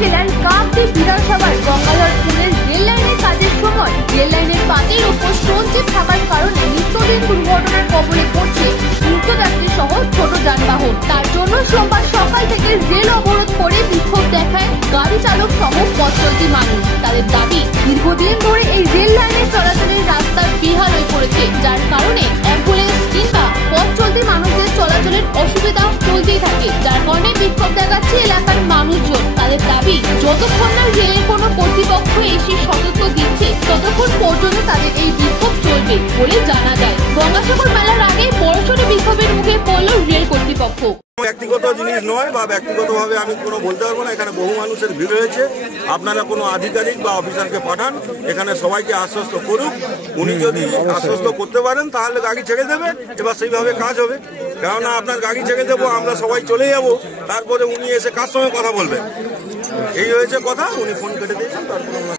জেলার কাকদ্বীপ বিধানসভার গঙ্গাধরপুরের রেল লাইনের কাজের সময় রেল লাইনের পাতের উপর সঞ্চিত থাকার কারণে নিত্যদিন দুর্ঘটনার কবলে পড়ছে নিত্যযাত্রী সহ ছোট যানবাহন। তার জন্য সোমবার সকাল থেকে রেল অবরোধ করে বিক্ষোভ দেখায় গাড়ি চালক সহ পথ চলতি মানুষ। তাদের দাবি, দীর্ঘদিন ধরে এই রেল লাইনের চলাচলের রাস্তা বেহাল হয়ে পড়েছে, যার কারণে অ্যাম্বুলেন্স কিংবা পথ চলতি মানুষদের চলাচলের অসুবিধা চলতেই থাকে, যার কারণে বিক্ষোভ দেখাচ্ছে এলাকার মানুষজন। তাদের দাবি, যতক্ষণ না রেলের কোনো কর্তৃপক্ষ এসে সতর্ক দিচ্ছে ততক্ষণ পর্যন্ত তাদের এই বিক্ষোভ চলবে বলে জানা যায়। গঙ্গাসাগর মেলার আগে বড়সড় বিক্ষোভের মুখে পড়ল রেল কর্তৃপক্ষ। ব্যক্তিগত জিনিস নয় বা ব্যক্তিগতভাবে আমি কোনো বলতে পারবো না। এখানে বহু মানুষের ভিড় হয়েছে। আপনারা কোনো আধিকারিক বা অফিসারকে পাঠান, এখানে সবাইকে আশ্বস্ত করুক। উনি যদি আশ্বস্ত করতে পারেন তাহলে গাড়ি ছেড়ে দেবে, এবার সেইভাবে কাজ হবে। কেননা আপনার গাড়ি ছেড়ে দেবো, আমরা সবাই চলে যাব, তারপরে উনি এসে কার সঙ্গে কথা বলবেন, এই হয়েছে কথা। উনি ফোন কেটে দিয়েছেন, তারপরে